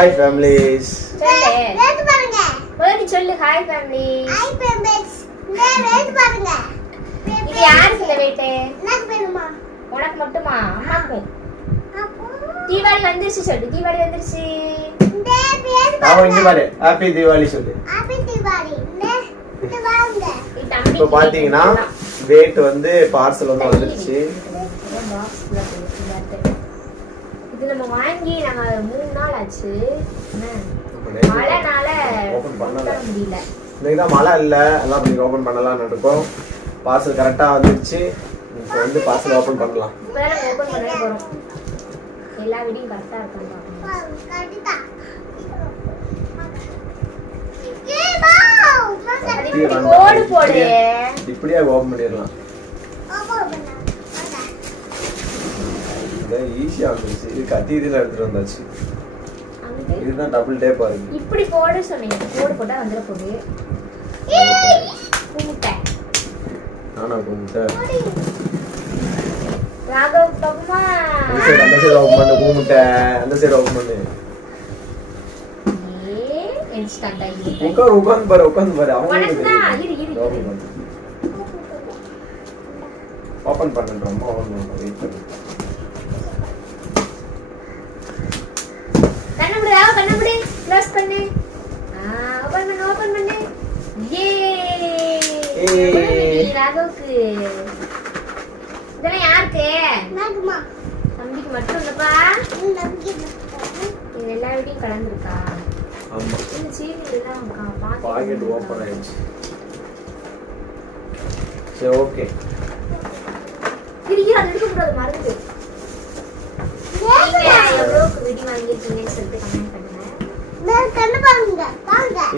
Hi families. சொல்லு. Wired பாருங்க. போய் சொல்லு hi family. Hi families. Wait பாருங்க. இது யாருக்கு இந்த வேட்? எனக்கு வேணுமா? உனக்கு மட்டுமா? அம்மாக்கும். தீபாவளி வந்துருச்சு சொல்லு. தீபாவளி வந்துருச்சு. அவ இங்க பாரு. ஹாப்பி தீபாவளி சொல்லு. ஹாப்பி தீபாவளி. இந்த வாங்க. இப்போ பாத்தீங்கன்னா வேட் வந்து பார்சல் வந்து வந்துருச்சு. இது நம்ம வாங்கி நாங்க 3 நாள் ஆச்சு. மழைனால ஓபன் பண்ணல முடியல. இன்னைக்கு தான் மழை இல்ல, அதான் நீங்க ஓபன் பண்ணலாம்னு இருக்கோம். பார்சல் கரெக்டா வந்துருச்சு. இப்போ வந்து பார்சல் ஓபன் பண்ணலாம். இப்பதான் ஓபன் பண்ண போறோம். எல்லா வீடியும் கரெக்டா இருக்கான்னு பாக்கணும். கரெக்ட்டா. கோடு போடு. இப்படியே ஓபன் பண்ணிரலாம். ஈஸியா வந்துருச்சு. இது கத்தி இதுல எடுத்துட்டு வந்தாச்சு. இதுதான் டபுள் டேப் பாருங்க. இப்படி போடு சொன்னீங்க. கோடு போட்டா வந்துற போகுது. குமுட்டை. நானா குமுட்டை. ராகவ் பகமா. அந்த சைடு ஓபன் பண்ணு குமுட்டை. அந்த சைடு ஓபன் பண்ணு. இன்ஸ்டன்ட் ஆகி. உட்கார்ந்து பாரு. அவனுக்கு ஓபன் பண்ணுறோம். ஓபன் பண்ணு. வெயிட் பண்ணு. கண்ணமுடி க்ளோஸ் பண்ணு. ஓபன் பண்ணு. ராகவுக்கு. இதெல்லாம் யாருக்கு? நாக்குமா. தம்பிக்கு மட்டும் இல்லப்பா. இது எல்லா வீட்டையும் கலந்துருக்கா? ஆமா. இந்த சீனி எல்லாம் பாக்கெட் ஓபன் ஆயிடுச்சு. சரி ஓகே. அது எடுக்க கூடாது மறந்து. நீங்க எவ்வளவுக்கு வெடி வாங்கிருக்கீங்கன்னு சொல்லிட்டு கமெண்ட் பண்ணுங்க. நான் கண்ணு பாருங்க.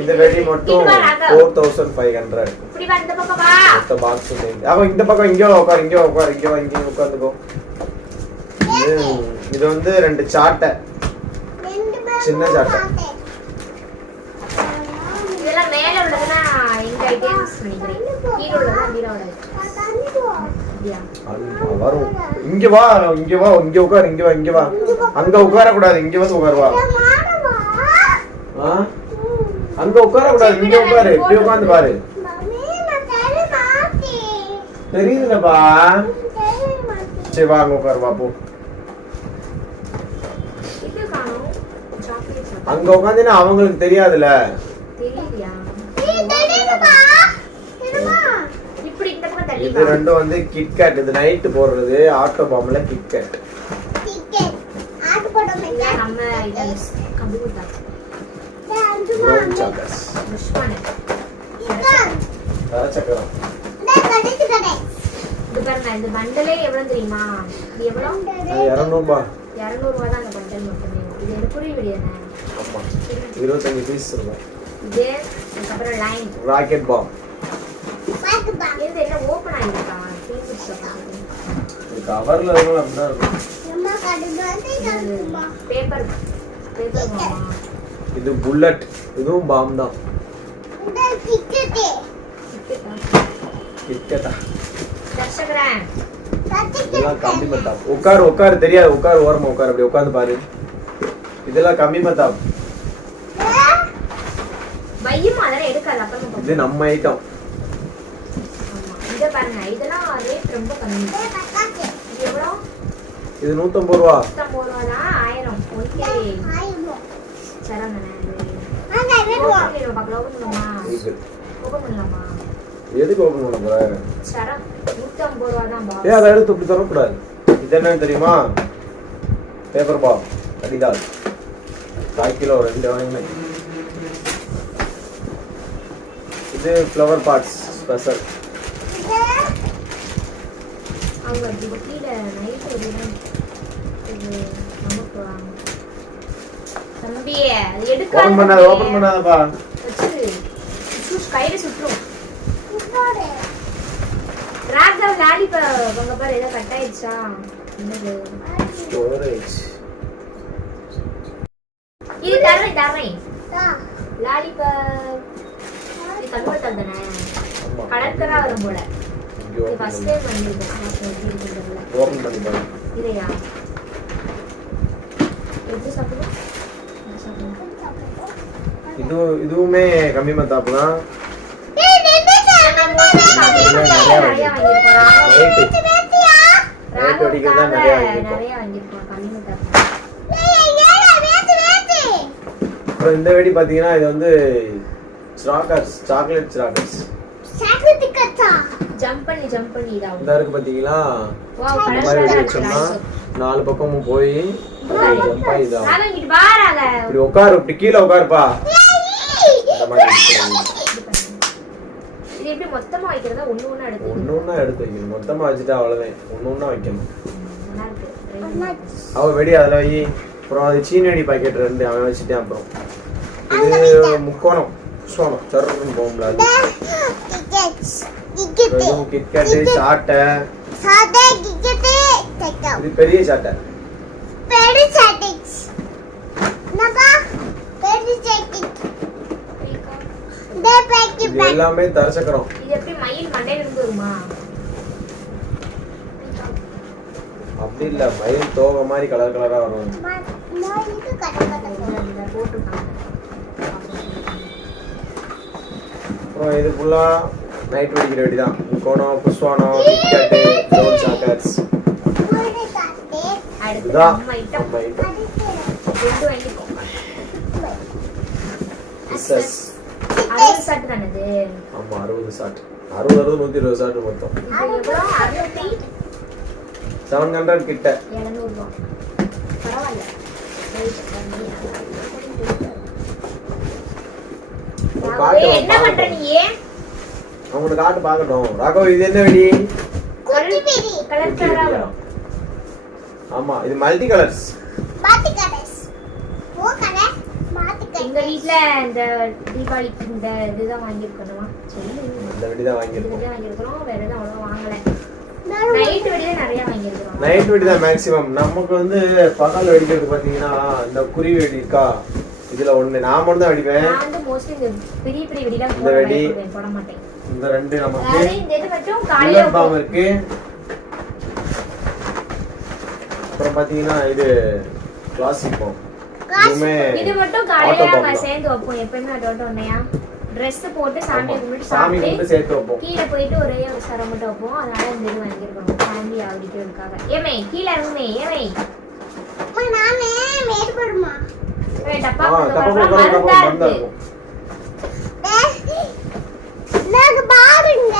இந்த வெடி மட்டும் 4500. இப்படி வா இந்த பக்கம் வா. இந்த பாக்ஸ் சேம். அவ இந்த பக்கம் இங்க உட்கார்ந்துக்கோ. இது வந்து 2 சாட்டை. சின்ன சாட்டை. இதெல்லாம் மேல உள்ளதுனா இந்த ஐட்டம்ஸ் நினைக்கிறேன். கீழ உள்ளதா மீராவோட. வரும். இங்க வா. உட்கார். அங்க உட்கார கூடாது. இங்க வந்து உட்கார் வா. அங்க உட்கார கூடாது. இங்க உட்காரு. இப்படி உட்கார்ந்து பாரு. தெரியுதுலப்பா. சரி வா அங்க உட்கார் வா போ. அங்க உட்கார்ந்தீனா அவங்களுக்கு தெரியாதுல. இது ரெண்டும் வந்து கிட்கேட். இது நைட் போடுறது ஆட்டோ பாம்ல கிட்கேட். இந்த பண்டலே எவ்வளவு தெரியுமா? இது எவ்வளவு? 200 ரூபாய். 200 ரூபாய் தான் அந்த பண்டல் மட்டுமே. இது என்ன புரிய விடியனே? ஆமா. 25 பீஸ் இருக்கும். இது அப்புறம் லைன் ராக்கெட் பாம். இது என்ன ஓபன் ஆயிடுச்சா? Facebook shop. இது கவர்ல இருக்கும் அப்படிதான் இருக்கும். அம்மா கடுகு பேப்பர் பாமா. இது புல்லட். இதுவும் பாம் தான். இந்த கிட்கேட். கிட்கேட்டா? தர்ஷகரன். இதெல்லாம் கம்மி மத்தாப். உட்காரு தெரியாது. ஓரமா உட்காரு. அப்படி உட்கார்ந்து பாரு. இதெல்லாம் கம்மி மத்தாப். பையமா அதெல்லாம் எடுக்காத அப்புறம். இது நம்ம ஐட்டம். ஆமா. இத பாருங்க. இதெல்லாம் ரேட் ரொம்ப கம்மி. இது எவ்வளவு? இது 150 ரூபாய். 150 ரூபாய் தான். 1000. ஓகே. 1000. சரங்கனே. வாங்க வேணுமா? ஓபன் பண்ணுமா? ஓபன் பண்ணலாமா? எதுக்கு ஓபன் பண்ண போற? சரம் 150 ரூபாய் தான் பாக்ஸ். அத எடுத்து இப்படி தர கூடாது. இது என்னன்னு தெரியுமா? பேப்பர் பால். அடிடால். 1 கிலோ 2 வாங்கினேன். இது ஃப்ளவர் பாட்ஸ் ஸ்பெஷல். அவங்க டிக்கில நைட் எல்லாம் இது நமக்கு வாங்க. தம்பி அது எடுக்காத. ஓபன் பண்ணாதப்பா. வச்சு சூஸ் கையில சுற்றுறோம். ராகவ் லாலிபாப் உங்க பாரு ஏதோ கட் ஆயிடுச்சா? என்னது? ஸ்டோரேஜ். இது தரேன். லாலிபாப். இது கன்வெர்ட் தானே? கலர்கரா வரும் போல. இது ஃபர்ஸ்ட் டைம் வந்திருக்கேன். ஓபன் பண்ணி பாரு. இதையா? எப்படி சாப்பிடுறோம்? சாப்பிடுறோம். இதுவுமே கம்மி மத்தாப்பு தான். ரேட் அடிக்கிறது தான் நிறைய வாங்கியிருக்கோம். அப்புறம் இந்த வெடி பாத்தீங்கன்னா இது வந்து ஸ்ராக்கர்ஸ், சாக்லேட் ஸ்ராக்கர்ஸ். ஜம்ப் பண்ணி இதா இந்த இருக்கு பாத்தீங்களா? இந்த மாதிரி வெடி வச்சோம்னா நாலு பக்கமும் போய் ஜம்ப் ஆகி இதா. இப்படி உட்காரு, இப்படி கீழே உட்காருப்பா. இந்த மாதிரி இது எப்படி மொத்தமா வைக்கிறதா ஒண்ணு எடுத்து வைக்கணும். மொத்தமா வச்சுட்டா அவ்வளவுதான், ஒண்ணு வைக்கணும். நல்லா இருக்கு. அவ வெடி அதுல வை. அப்புறம் அது சீனி வெடி பாக்கெட் 2 அவன் வச்சுட்டேன். அப்புறம் இது முக்கோணம் புஷ்வானம் சருன்னு போகும்ல அது. கிட்கேட் சாட்டை, இது பெரிய சாட்டை. இது எல்லாமே தரச்சக்கரம். இது எப்படி மயில் மண்டையில இருந்து வருமா? அப்படி இல்ல, மயில் தோகை மாதிரி கலர் கலரா வரும். அப்புறம் இது ஃபுல்லா நைட் வெடிக்கிற வெடி தான். முக்கோணம், புஷ்வானம், கிட்கேட், ஜோன் சாக்கர்ஸ். இதுதான் நம்ம ஐட்டம். எஸ்எஸ் 60 சாட் தானே இது? ஆமா 60 சாட். 60 120 சாட் மொத்தம். இது எவ்வளவு? 700 கிட்ட. 700 ரூபாய். பரவாயில்லை. என்ன பண்ற நீ? அவங்களுக்கு காட்டு பார்க்கட்டும். ராகவ் இது என்ன வெடி? கலர் கலரா வரும். ஆமா இது மல்டி கலர்ஸ். எங்க வீட்ல இந்த தீபாவளிக்கு இந்த இதுதான் வாங்கியிருக்கணுமா? இந்த வெடி தான் வாங்கியிருக்கோம். வேற எதுவும் அவ்வளோ வாங்கல. நைட் வெடி தான் நிறைய வாங்கியிருக்கோம். நைட் வெடி தான் மேக்ஸிமம். நமக்கு வந்து பகல் வெடிக்கிறது பாத்தீங்கன்னா இந்த குறி வெடி இருக்கா, இதுல ஒண்ணு நான் மட்டும் தான் வெடிப்பேன். நான் வந்து மோஸ்ட்லி இந்த பெரிய பெரிய வெடிலாம் போட மாட்டேன். இந்த ரெண்டு நமக்கு இந்த இது மட்டும் காலையில பாம் இருக்கு. அப்புறம் பாத்தீங்கன்னா இது கிளாசிக் பாம். இது மட்டும் காலையில நாங்க சேர்ந்து வைப்போம். எப்பவுமே அதோட ஒண்ணையா Dress போட்டு சாமி கும்பிட்டு சேர்த்து வைப்போம். கீழ போயிட்டு ஒரே ஒரு சரம் மட்டும் வைப்போம். அதனால இந்த இது வாங்கிருக்கோம் ஃபேமிலி ஆடிக்கிறதுக்காக. ஏமே கீழ இறங்குமே. ஏமே அம்மா நானே மேட் போடுமா? டப்பா மறந்தா இருக்கு. நாங்க பாருங்க.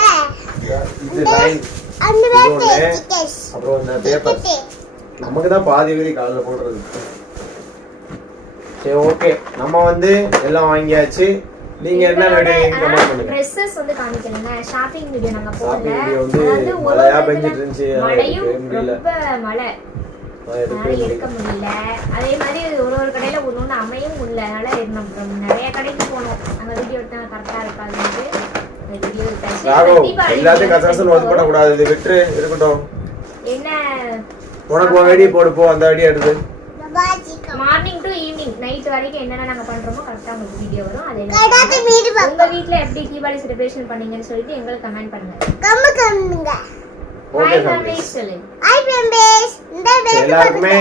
இது லைன் அந்த வேட்டை அப்புறம் இந்த பேப்பர் நமக்கு தான் பாதி வீதி கால்ல போடுறது. சரி ஓகே, நம்ம வந்து எல்லாம் வாங்கியாச்சு. நீங்க என்ன வேணும்னு கமெண்ட் பண்ணுங்க. Dresses வந்து காமிக்கலங்க. ஷாப்பிங் வீடியோ நாங்க போடல. அதாவது மழையா பெஞ்சிட்டு இருந்துச்சு. மழையும் ரொம்ப மழை. எடுக்க முடியல. அதே மாதிரி ஒரு கடையில ஒண்ணு அமையும் இல்ல. அதனால நம்ம நிறைய கடைக்கு போனோம். அந்த வீடியோ எடுத்தா கரெக்டா இருக்காதுன்னு இந்த வீடியோ எடுத்தாச்சு. எல்லாத்தையும் கசகசன்னு ஒதுக்க பண்ண கூடாது. இது விட்டு இருக்கட்டும். என்ன உனக்கு ஒரு வெடி போடு போ. அந்த வெடி எடுத்து மார்னிங் டு ஈவினிங் நைட் வரைக்கும் என்னென்ன நாங்க பண்றோமோ கரெக்டா உங்களுக்கு வீடியோ வரும். அதே உங்க வீட்ல எப்படி தீபாவளி செலிப்ரேஷன் பண்ணீங்கன்னு சொல்லிட்டு எங்களுக்கு கமெண்ட் பண்ணுங்க. ஓகே ஃபேமிலி சொல்லு. Hi friends. எல்லாருக்குமே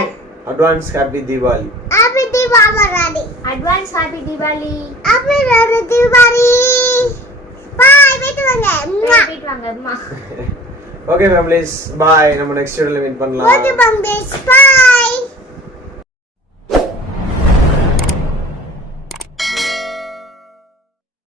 advance happy Deepavali. Happy Deepavali. Advance happy Deepavali. Happy Deepavali. Bye வீட்டு வாங்க அம்மா. Okay families, bye. நம்ம நெக்ஸ்ட் வீடியோல மீட் பண்ணலாம். Okay families, by.